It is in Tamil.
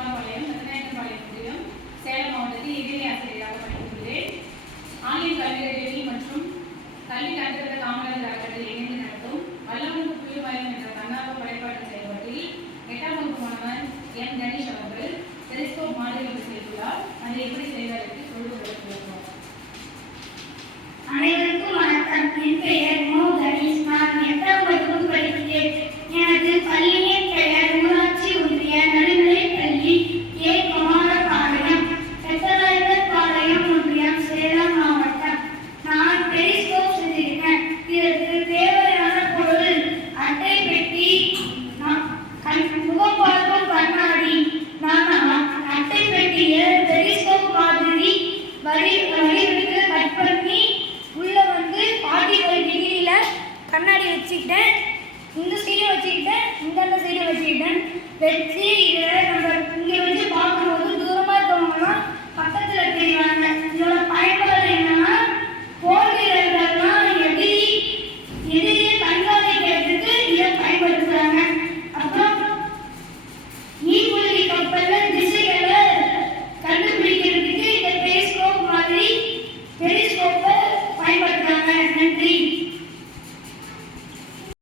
குமாரபாளையம் ரத்னாயக்கன்பாளையம் ஒன்றியம் சேலம் மாவட்டத்தில் இடைநிலை ஆசிரியராக பணிபுரிகிறேன். ஆன்லைன் கல்வி லைப்ரரி மற்றும் கல்வி கண்டறிந்த காமராஜர் அறக்கட்டளை இணைந்து நடத்தும் வல்லமுக்கு புள்ளிமயம் என்ற தன்னார்வ படைப்பாட்டு செயல்பாட்டில் 8ஆம் வகுப்பு மாணவன் எம் கணேஷ் அவர்கள் டெலிஸ்கோப் மாதிரி ஒன்று செய்துள்ளார். அதை எப்படி செய்தார் என்று சொல்லுவோம். அனைவருக்கும் வணக்கம். என் பெயர் மோ கணேஷ். நான் 8ஆம் வகுப்பு படிக்கிறேன். எனது பள்ளியின் பெயர் ஊராட்சி ஒன்றிய நடுநிலைப் பள்ளி ஏ. குமாரபாளையம், ரத்னாயக்கன்பாளையம் ஒன்றியம், சேலம் மாவட்டம். நான் டெலிஸ்கோப் செய்திருக்கேன். இதற்கு தேவையான பொருள் அட்டை பெட்டி, முகம் பார்க்கும் கண்ணாடி. நான் அட்டை பெட்டியை டெலிஸ்கோப் மாதிரி வடிவெடுத்து கட் பண்ணி உள்ள 45 டிகிரியில கண்ணாடி வச்சுக்கிட்டேன். இந்த சைடு வச்சுக்கிட்டேன், இந்த சைடு வச்சுக்கிட்டேன். வச்சு இதில் நம்ம இங்கே வச்சு பார்க்கும்போது